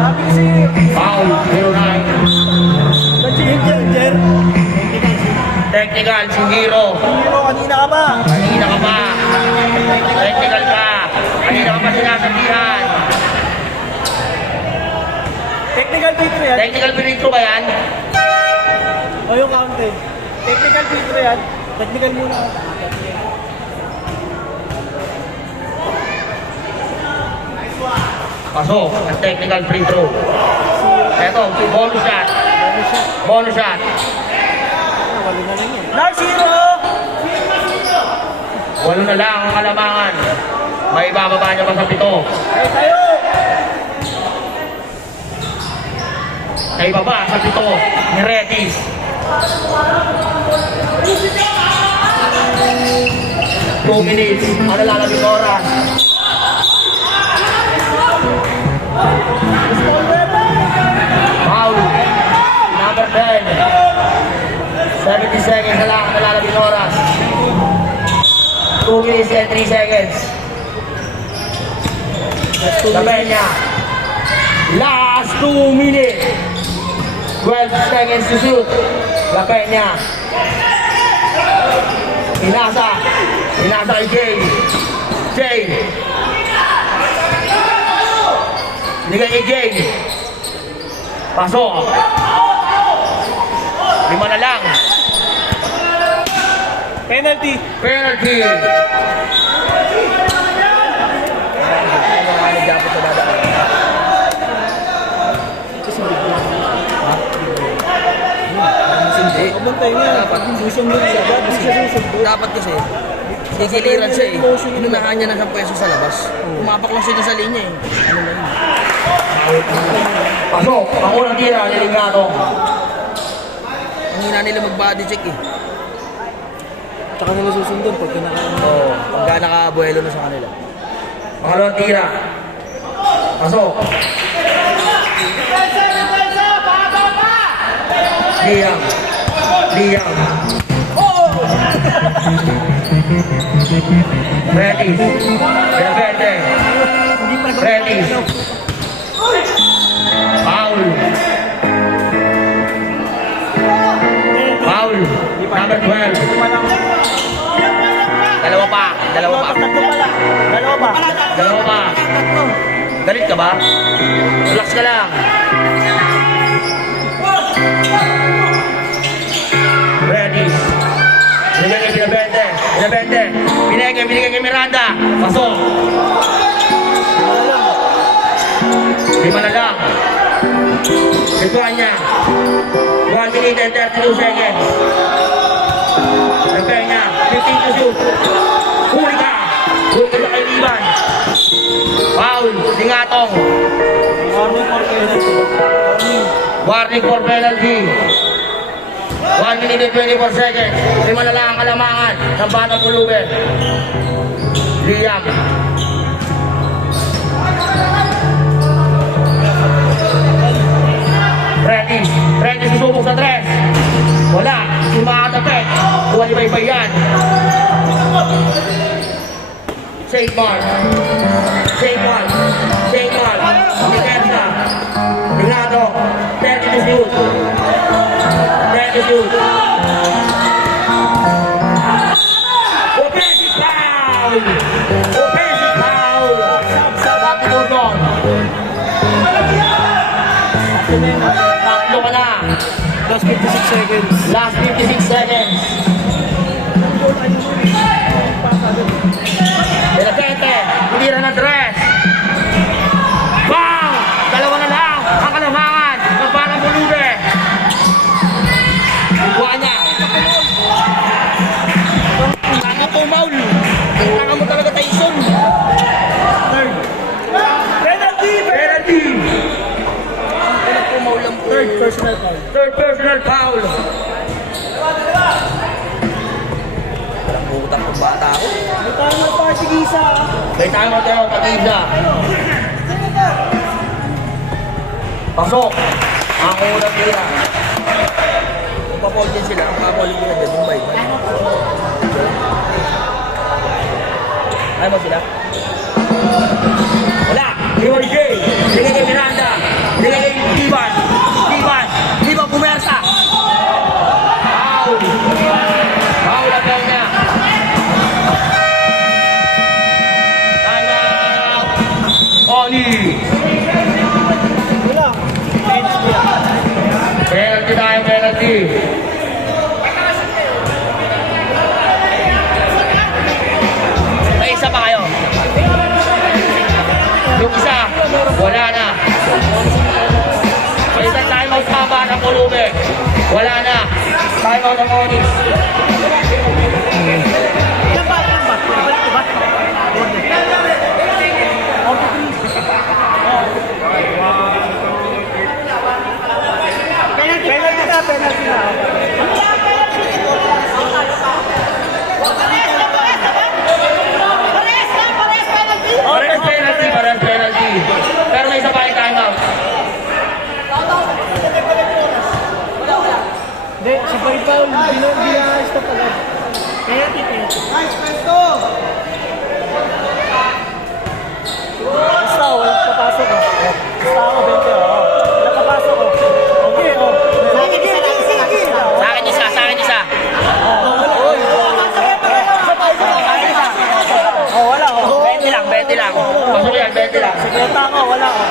Sabi kasi... Foul, 09. Nandiyan dyan, Jer. Technical, si Hiro. Hiro, kanina ka ba? Kanina ka pa. Technical ka. Kanina ka pa sinasabihan. Technical filter yan. Technical pinintro ba yan? O yung counted. Technical filter yan. Technical muna. Pasok, ang technical free throw. Eto, bonus shot. Bonus shot. Walo na lang yan. Lars, Hiro! Walo na lang ang kalamangan. May bababa niya pa sa 7. Ay, tayo! May baba sa 7 ni Redis. Two minutes. Ano lalabing oras? Foul. Number 10. 70 seconds na lang ang nalalabing oras. 2 minutes and 3 seconds. Sabi niya. Last 2 minutes. 12 seconds to shoot. La Peña. Inasa. Inasa kay Jay. Jay. Binigay kay Jay. Pasok. 5 na lang. Penalty. Penalty. Abang tayo nga. Susunod siya. Ba't siya susunod? Dapat kasi, kikiliran siya eh. Inunahan niya na sa pwesto sa labas. Pumapak lang siya sa linya eh. Ano na yun? Pasok. Ang unang tira, Lilingado. Ang hina nila mag-body check eh. Tsaka nila susundon pag kinakain. Oo, pagka nakabuelo na sa kanila. Pangalawang tira. Pasok. Liam. Liam. Redis. Benavente. Redis. Foul. Foul. Number 12. Dalawa pa. Dalawa pa. Tatlo pala. Dalawa ba? Dalawa pa. Galit ka ba? Relax ka lang. Ready. Binigay kay Binabente. Binabente. Binigay kay Miranda. Pasok. 5 na lang. Ituan niya. 1 minute and 32 seconds. Repay niya. 15 to shoot. Huli ka. Huli ka sa kaibigan. Foul. Singatong. Warning for penalty. Warning for penalty. 1 minute and 24 seconds. 5 na lang ang kalamangan ng Batang Pulubi. Liam. Ready susubok sa 3. Wala. Si Makatapet. Buwan-ibay-bay yan. St. Mark. Defensa. Tingado. 30 to shoot. Offensive foul. Sabi Dugong. Tatlo ka na. Last 56 seconds. Last 56 seconds. Delapente, tira na dress. Bang! Dalawa na lang ang kalamangan ng Batang Pulubi. Buwan niya. Tama po, Maul. Tama mo talaga, Tyson. Penalty! Third personal foul. Walang butang kung bata ako. May tama tayo, Tagisa. Pasok. Ang unang tira. Kung pa-fall din sila, ang pa-falling nila dyan, yung bike. Ayaw mo sila? Wala. Leroy J. Bigay kay Miranda. Bigay kay Ivan. Ivan pumersa. Foul. Foul ang niya. Time out. Oni. Penalty. May isa pa kayo. Yung isa, wala na. May isang timeout pa ba ng Pulubi? Wala na. Timeout ng Onyx. Penalty na. Parang penalty. Pero may isa pa yung timeout. Hindi, si Boy Paul, stop agad. Penalty. Basta, walang papasok ah. Basta ako, 20 oh. Walang papasok oh. Okay oh. Sa akin isa. Oh, wala oh. 20 lang. Pasok yan, 20 lang. Sigreta ako, wala oh.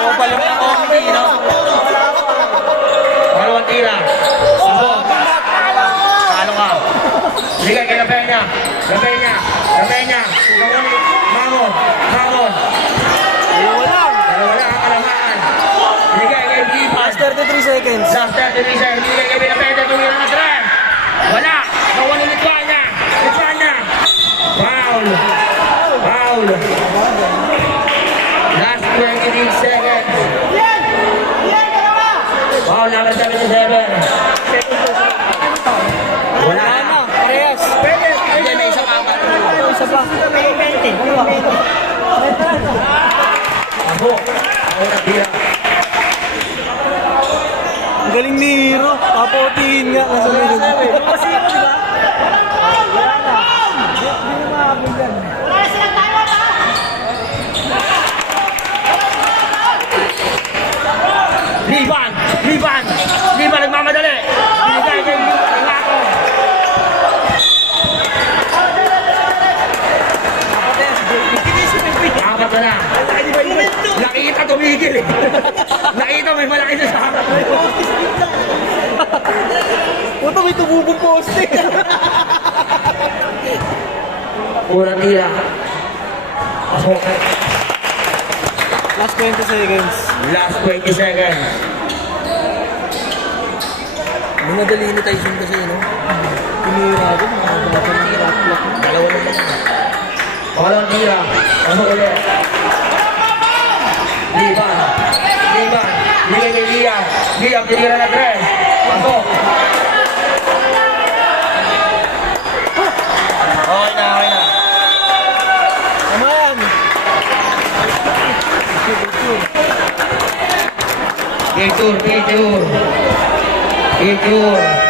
Oo, balong ako, hindi, no? Dalawang tira. Subok. Talo ka. Bigay kay Lapenya. Mamon. Wala. Dalawa lang ang kalamangan. Bigay kay Ivan. Last 33 seconds. Last 30 seconds. Bigay kay Lapenya. Tumira na 3. Wala. Nawan ulit ba niya? Foul. Last 23 seconds. Foul number 77. Wala na. Parehas. Hindi, may isa pa. Isa pa. 20. Ako. Ako na tira. Ang galing ni Hiro. Papotiin nga. Nasa lulog. Kasi di ba? Wala na. Hindi na makakabig yan. Liban nagmamadali. Binigay kay Lato. Apat na lang. Nakita tumigil eh. Nakita may malaki na sa harap. Puto, may tumubong poste. Unang tira. Pasok. Last 20 seconds. Last 20 seconds. Minadali ni Tyson kasi, no? Tinira ako. Dalawa na lang. Pangalawang tira. Pasok ulit. Liban. Bigay kay Liam. Di, ang tinira na tres. Pasok. Okay na, okay na. Tama yan. Picture, picture. Picture.